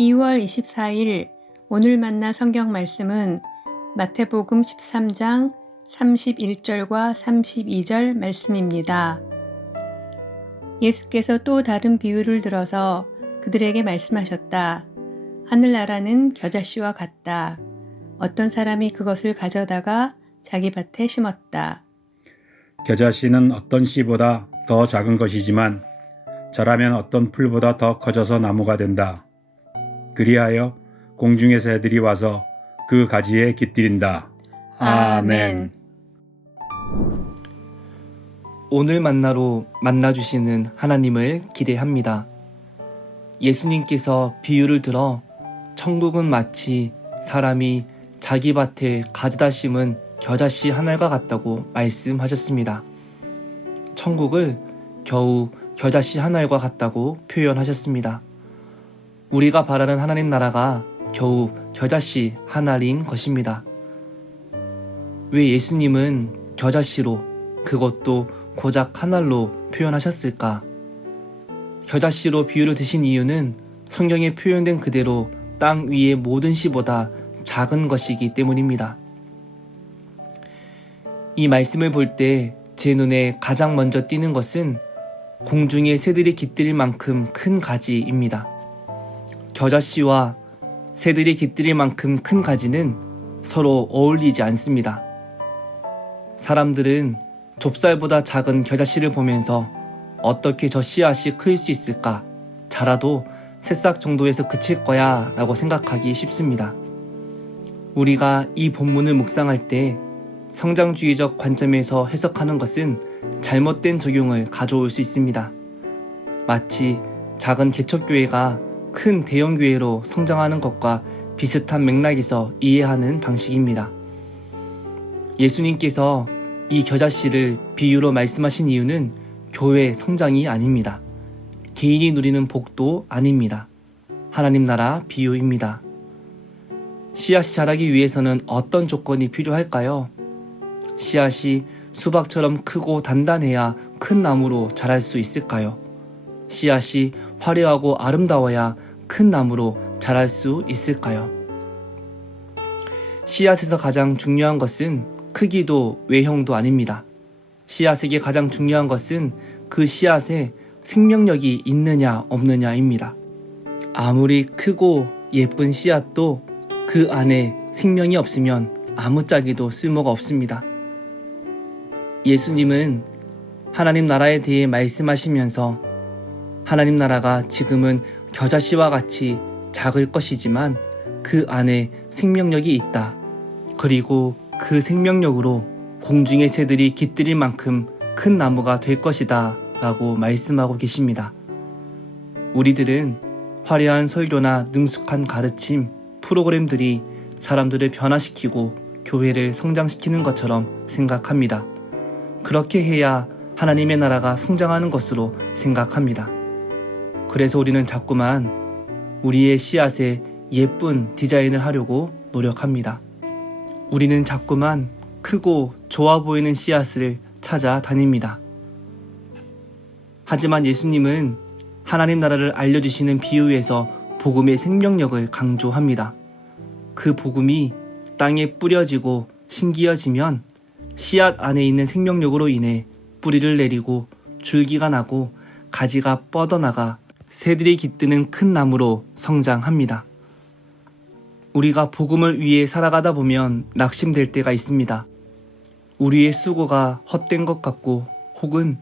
2월 24일 오늘 만나 성경 말씀은 마태복음 13장 31절과 32절 말씀입니다. 예수께서 또 다른 비유를 들어서 그들에게 말씀하셨다. 하늘나라는 겨자씨와 같다. 어떤 사람이 그것을 가져다가 자기 밭에 심었다. 겨자씨는 어떤 씨보다 더 작은 것이지만 자라면 어떤 풀보다 더 커져서 나무가 된다. 그리하여 공중의 새들이 와서 그 가지에 깃들인다. 아멘. 오늘 만나로 만나주시는 하나님을 기대합니다. 예수님께서 비유를 들어 천국은 마치 사람이 자기 밭에 가져다 심은 겨자씨 한 알과 같다고 말씀하셨습니다. 천국을 겨우 겨자씨 한 알과 같다고 표현하셨습니다. 우리가 바라는 하나님 나라가 겨우 겨자씨 한 알인 것입니다. 왜 예수님은 겨자씨로, 그것도 고작 한 알로 표현하셨을까? 겨자씨로 비유를 드신 이유는 성경에 표현된 그대로 땅 위의 모든 씨보다 작은 것이기 때문입니다. 이 말씀을 볼 때 제 눈에 가장 먼저 띄는 것은 공중의 새들이 깃들일 만큼 큰 가지입니다. 겨자씨와 새들이 깃들일 만큼 큰 가지는 서로 어울리지 않습니다. 사람들은 좁쌀보다 작은 겨자씨를 보면서 어떻게 저 씨앗이 클 수 있을까? 자라도 새싹 정도에서 그칠 거야 라고 생각하기 쉽습니다. 우리가 이 본문을 묵상할 때 성장주의적 관점에서 해석하는 것은 잘못된 적용을 가져올 수 있습니다. 마치 작은 개척교회가 큰 대형교회로 성장하는 것과 비슷한 맥락에서 이해하는 방식입니다. 예수님께서 이 겨자씨를 비유로 말씀하신 이유는 교회 성장이 아닙니다. 개인이 누리는 복도 아닙니다. 하나님 나라 비유입니다. 씨앗이 자라기 위해서는 어떤 조건이 필요할까요? 씨앗이 수박처럼 크고 단단해야 큰 나무로 자랄 수 있을까요? 씨앗이 화려하고 아름다워야 큰 나무로 자랄 수 있을까요? 씨앗에서 가장 중요한 것은 크기도 외형도 아닙니다. 씨앗에게 가장 중요한 것은 그 씨앗에 생명력이 있느냐 없느냐입니다. 아무리 크고 예쁜 씨앗도 그 안에 생명이 없으면 아무짝에도 쓸모가 없습니다. 예수님은 하나님 나라에 대해 말씀하시면서 하나님 나라가 지금은 겨자씨와 같이 작을 것이지만 그 안에 생명력이 있다. 그리고 그 생명력으로 공중의 새들이 깃들일 만큼 큰 나무가 될 것이다 라고 말씀하고 계십니다. 우리들은 화려한 설교나 능숙한 가르침, 프로그램들이 사람들을 변화시키고 교회를 성장시키는 것처럼 생각합니다. 그렇게 해야 하나님의 나라가 성장하는 것으로 생각합니다. 그래서 우리는 자꾸만 우리의 씨앗에 예쁜 디자인을 하려고 노력합니다. 우리는 자꾸만 크고 좋아 보이는 씨앗을 찾아 다닙니다. 하지만 예수님은 하나님 나라를 알려주시는 비유에서 복음의 생명력을 강조합니다. 그 복음이 땅에 뿌려지고 심기어지면 씨앗 안에 있는 생명력으로 인해 뿌리를 내리고 줄기가 나고 가지가 뻗어나가 새들이 깃드는 큰 나무로 성장합니다. 우리가 복음을 위해 살아가다 보면 낙심될 때가 있습니다. 우리의 수고가 헛된 것 같고 혹은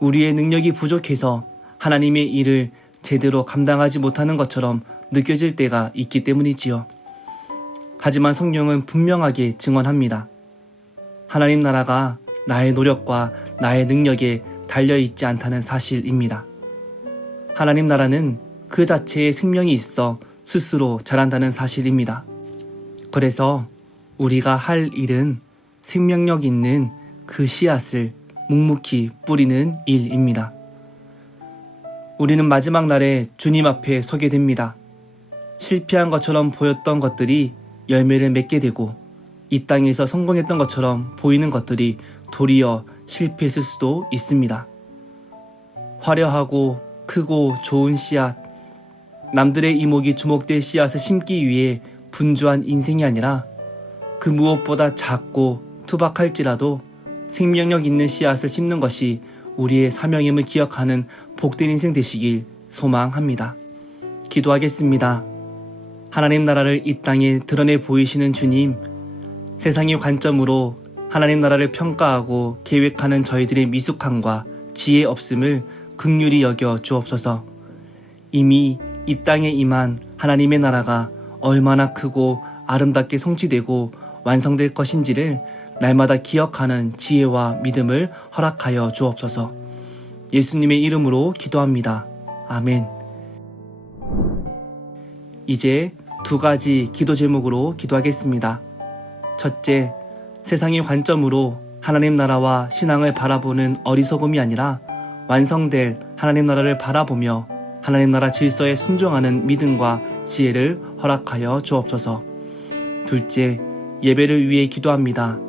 우리의 능력이 부족해서 하나님의 일을 제대로 감당하지 못하는 것처럼 느껴질 때가 있기 때문이지요. 하지만 성경은 분명하게 증언합니다. 하나님 나라가 나의 노력과 나의 능력에 달려있지 않다는 사실입니다. 하나님 나라는 그 자체에 생명이 있어 스스로 자란다는 사실입니다. 그래서 우리가 할 일은 생명력 있는 그 씨앗을 묵묵히 뿌리는 일입니다. 우리는 마지막 날에 주님 앞에 서게 됩니다. 실패한 것처럼 보였던 것들이 열매를 맺게 되고 이 땅에서 성공했던 것처럼 보이는 것들이 도리어 실패했을 수도 있습니다. 화려하고 크고 좋은 씨앗, 남들의 이목이 주목될 씨앗을 심기 위해 분주한 인생이 아니라 그 무엇보다 작고 투박할지라도 생명력 있는 씨앗을 심는 것이 우리의 사명임을 기억하는 복된 인생 되시길 소망합니다. 기도하겠습니다. 하나님 나라를 이 땅에 드러내 보이시는 주님, 세상의 관점으로 하나님 나라를 평가하고 계획하는 저희들의 미숙함과 지혜 없음을 긍휼히 여겨 주옵소서. 이미 이 땅에 임한 하나님의 나라가 얼마나 크고 아름답게 성취되고 완성될 것인지를 날마다 기억하는 지혜와 믿음을 허락하여 주옵소서. 예수님의 이름으로 기도합니다. 아멘. 이제 2가지 기도 제목으로 기도하겠습니다. 첫째, 세상의 관점으로 하나님 나라와 신앙을 바라보는 어리석음이 아니라 완성될 하나님 나라를 바라보며 하나님 나라 질서에 순종하는 믿음과 지혜를 허락하여 주옵소서. 둘째, 예배를 위해 기도합니다.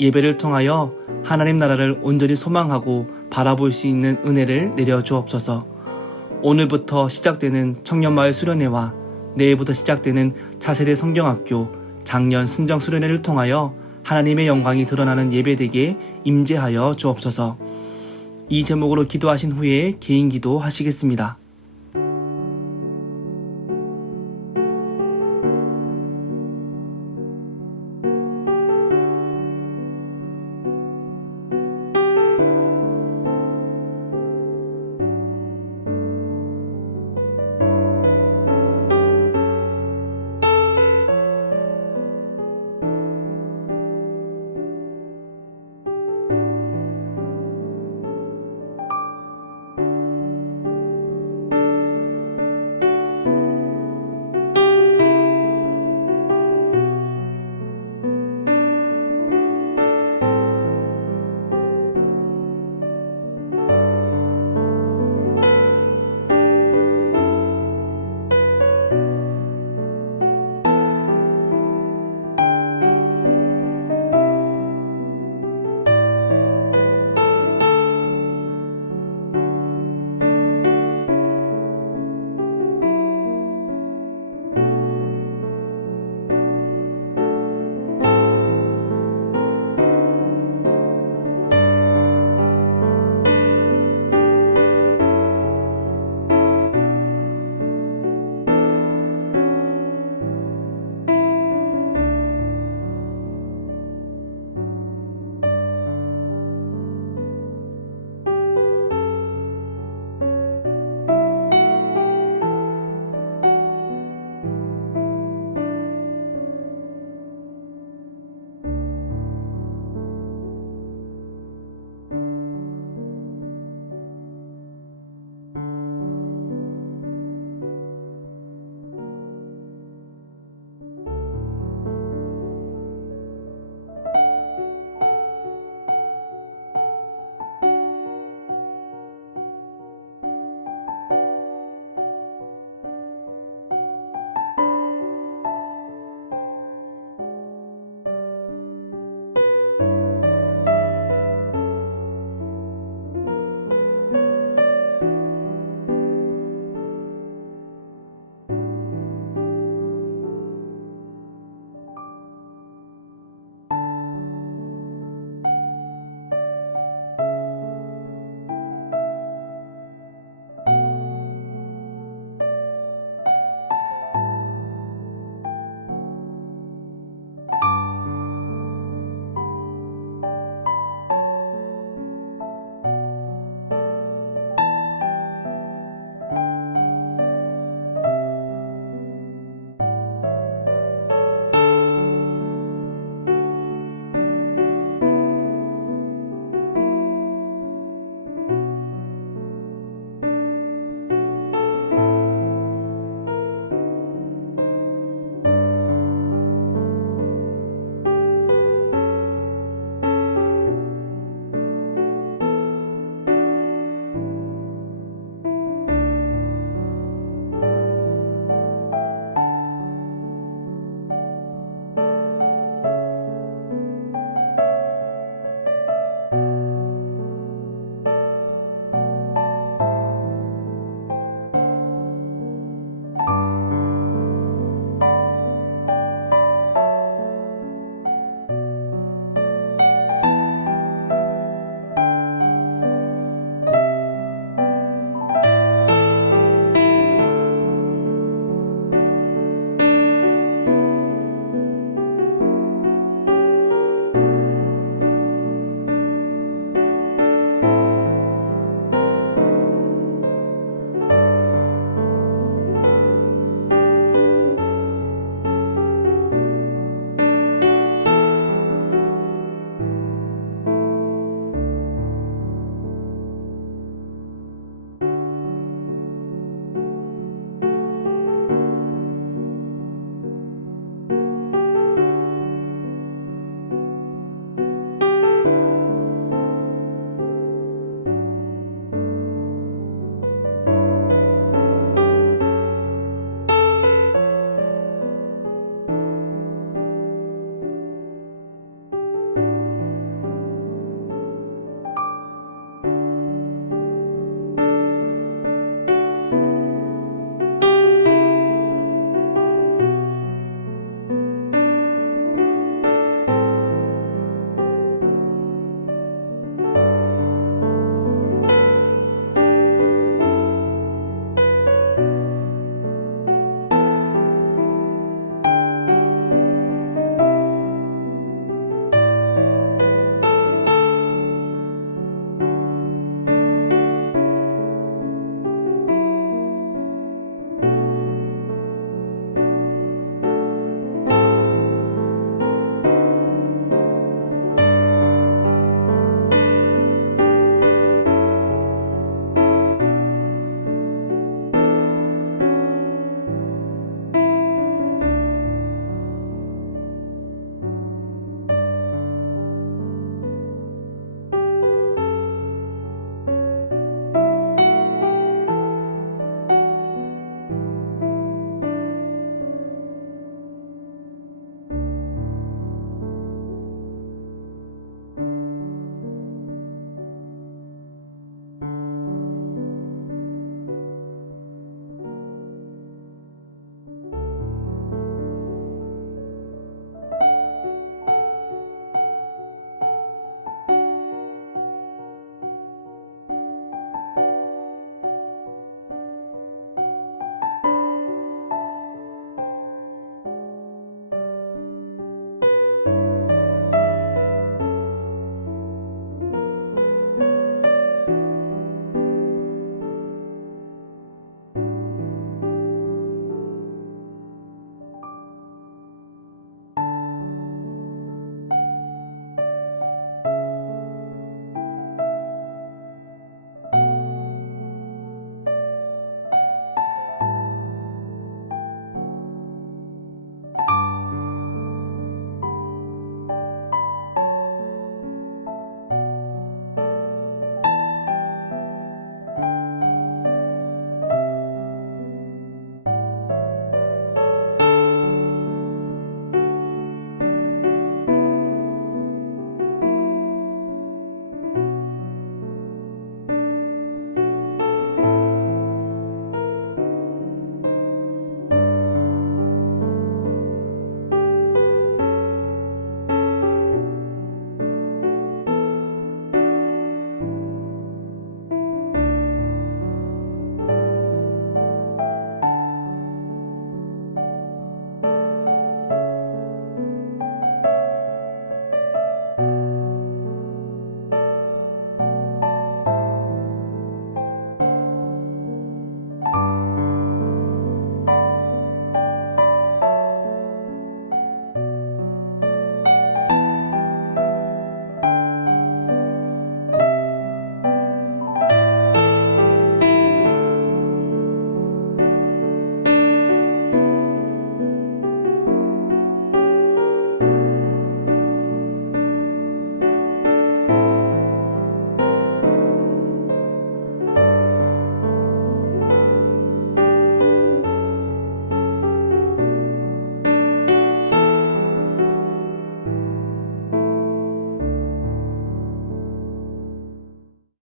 예배를 통하여 하나님 나라를 온전히 소망하고 바라볼 수 있는 은혜를 내려 주옵소서. 오늘부터 시작되는 청년마을 수련회와 내일부터 시작되는 차세대 성경학교 작년 순정 수련회를 통하여 하나님의 영광이 드러나는 예배되게 임재하여 주옵소서. 이 제목으로 기도하신 후에 개인 기도 하시겠습니다.